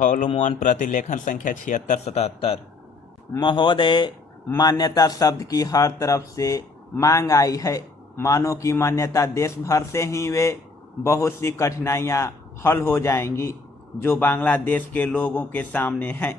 Volume 1 प्रतिलेखन संख्या 7677। महोदय, मान्यता शब्द की हर तरफ से मांग आई है। मानो कि मान्यता देश भर से ही वे बहुत सी कठिनाइयाँ हल हो जाएंगी जो बांग्लादेश के लोगों के सामने हैं,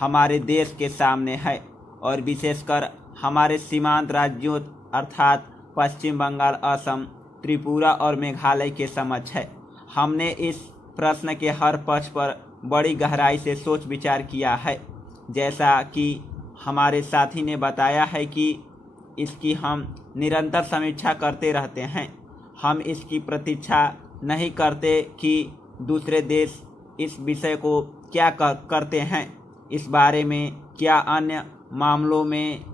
हमारे देश के सामने है और विशेषकर हमारे सीमांत राज्यों अर्थात पश्चिम बंगाल, असम, त्रिपुरा और मेघालय के समक्ष है। हमने इस प्रश्न के हर पक्ष पर बड़ी गहराई से सोच विचार किया है। जैसा कि हमारे साथी ने बताया है कि इसकी हम निरंतर समीक्षा करते रहते हैं। हम इसकी प्रतीक्षा नहीं करते कि दूसरे देश इस विषय को क्या करते हैं, इस बारे में क्या अन्य मामलों में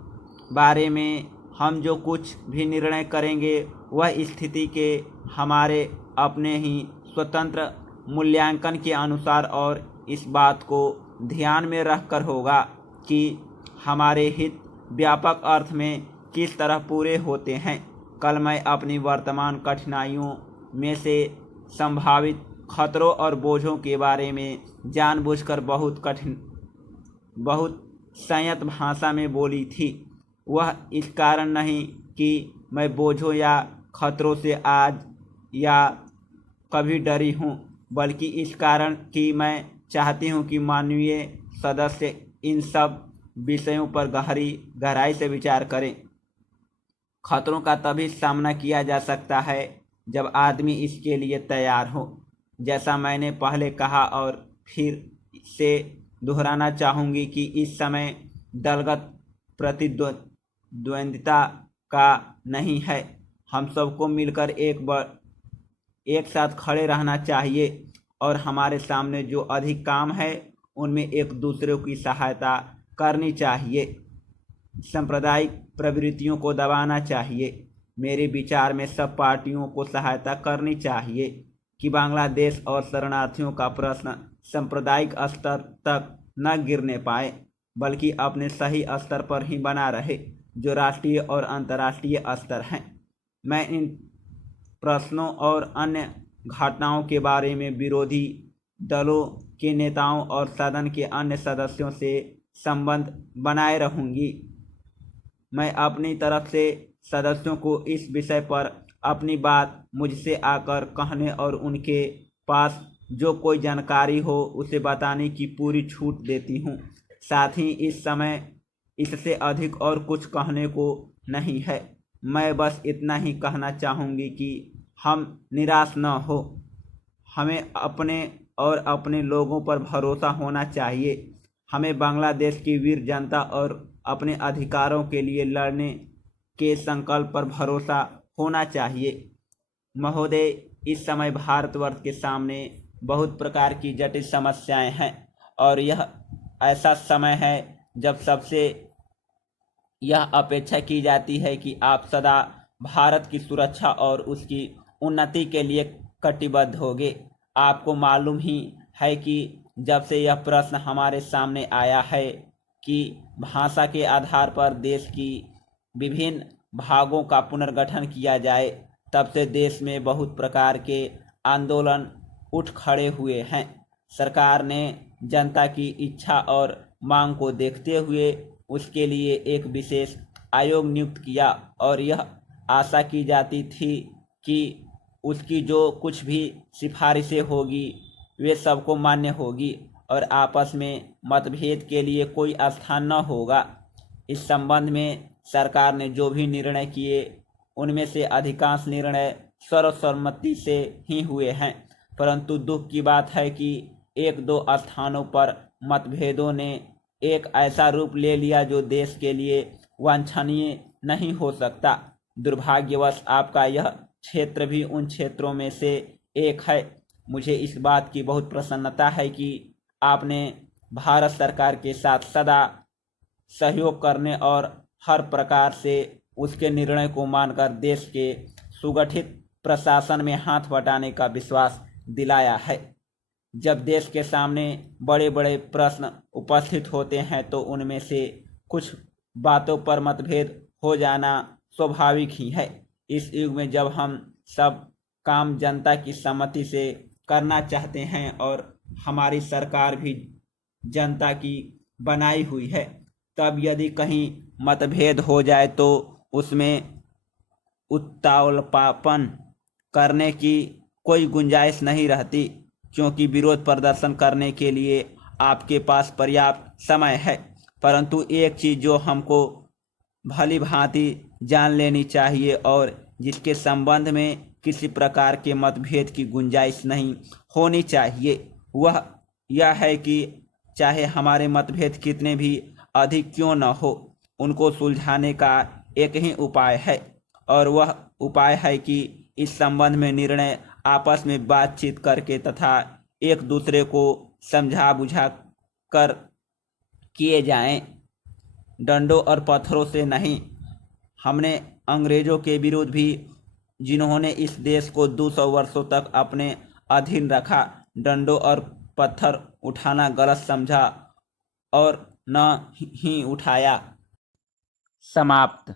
बारे में हम जो कुछ भी निर्णय करेंगे वह स्थिति के हमारे अपने ही स्वतंत्र मूल्यांकन के अनुसार और इस बात को ध्यान में रखकर होगा कि हमारे हित व्यापक अर्थ में किस तरह पूरे होते हैं। कल मैं अपनी वर्तमान कठिनाइयों में से संभावित खतरों और बोझों के बारे में जानबूझकर बहुत संयत भाषा में बोली थी। वह इस कारण नहीं कि मैं बोझों या खतरों से आज या कभी डरी हूँ, बल्कि इस कारण कि मैं चाहती हूँ कि मानवीय सदस्य इन सब विषयों पर गहराई से विचार करें। खतरों का तभी सामना किया जा सकता है जब आदमी इसके लिए तैयार हो। जैसा मैंने पहले कहा और फिर से दोहराना चाहूँगी कि इस समय दलगत प्रतिद्वंदिता का नहीं है। हम सबको मिलकर एक साथ खड़े रहना चाहिए और हमारे सामने जो अधिक काम है उनमें एक दूसरे की सहायता करनी चाहिए। सांप्रदायिक प्रवृत्तियों को दबाना चाहिए। मेरे विचार में सब पार्टियों को सहायता करनी चाहिए कि बांग्लादेश और शरणार्थियों का प्रश्न सांप्रदायिक स्तर तक न गिरने पाए, बल्कि अपने सही स्तर पर ही बना रहे जो राष्ट्रीय और अंतर्राष्ट्रीय स्तर हैं। मैं इन प्रश्नों और अन्य घटनाओं के बारे में विरोधी दलों के नेताओं और सदन के अन्य सदस्यों से संबंध बनाए रहूँगी। मैं अपनी तरफ से सदस्यों को इस विषय पर अपनी बात मुझसे आकर कहने और उनके पास जो कोई जानकारी हो उसे बताने की पूरी छूट देती हूँ। साथ ही इस समय इससे अधिक और कुछ कहने को नहीं है। मैं बस इतना ही कहना चाहूँगी कि हम निराश न हो। हमें अपने और अपने लोगों पर भरोसा होना चाहिए। हमें बांग्लादेश की वीर जनता और अपने अधिकारों के लिए लड़ने के संकल्प पर भरोसा होना चाहिए। महोदय, इस समय भारतवर्ष के सामने बहुत प्रकार की जटिल समस्याएं हैं और यह ऐसा समय है जब सबसे यह अपेक्षा की जाती है कि आप सदा भारत की सुरक्षा और उसकी उन्नति के लिए कटिबद्ध होंगे। आपको मालूम ही है कि जब से यह प्रश्न हमारे सामने आया है कि भाषा के आधार पर देश की विभिन्न भागों का पुनर्गठन किया जाए, तब से देश में बहुत प्रकार के आंदोलन उठ खड़े हुए हैं। सरकार ने जनता की इच्छा और मांग को देखते हुए उसके लिए एक विशेष आयोग नियुक्त किया और यह आशा की जाती थी कि उसकी जो कुछ भी सिफारिशें होगी वे सबको मान्य होगी और आपस में मतभेद के लिए कोई स्थान न होगा। इस संबंध में सरकार ने जो भी निर्णय किए उनमें से अधिकांश निर्णय सर्वसम्मति से ही हुए हैं, परंतु दुख की बात है कि एक दो स्थानों पर मतभेदों ने एक ऐसा रूप ले लिया जो देश के लिए वांछनीय नहीं हो सकता। दुर्भाग्यवश आपका यह क्षेत्र भी उन क्षेत्रों में से एक है। मुझे इस बात की बहुत प्रसन्नता है कि आपने भारत सरकार के साथ सदा सहयोग करने और हर प्रकार से उसके निर्णय को मानकर देश के सुगठित प्रशासन में हाथ बटाने का विश्वास दिलाया है। जब देश के सामने बड़े बड़े प्रश्न उपस्थित होते हैं तो उनमें से कुछ बातों पर मतभेद हो जाना स्वाभाविक ही है। इस युग में जब हम सब काम जनता की सम्मति से करना चाहते हैं और हमारी सरकार भी जनता की बनाई हुई है। तब यदि कहीं मतभेद हो जाए तो उसमें उत्तावलापन करने की कोई गुंजाइश नहीं रहती, क्योंकि विरोध प्रदर्शन करने के लिए आपके पास पर्याप्त समय है। परंतु एक चीज़ जो हमको भली भांति जान लेनी चाहिए और जिसके संबंध में किसी प्रकार के मतभेद की गुंजाइश नहीं होनी चाहिए, वह यह है कि चाहे हमारे मतभेद कितने भी अधिक क्यों न हो, उनको सुलझाने का एक ही उपाय है, और वह उपाय है कि इस संबंध में निर्णय आपस में बातचीत करके तथा एक दूसरे को समझा बुझा कर किए जाएं, डंडों और पत्थरों से नहीं। हमने अंग्रेजों के विरुद्ध भी, जिन्होंने इस देश को 200 वर्षों तक अपने अधीन रखा, डंडों और पत्थर उठाना गलत समझा और न ही उठाया। समाप्त।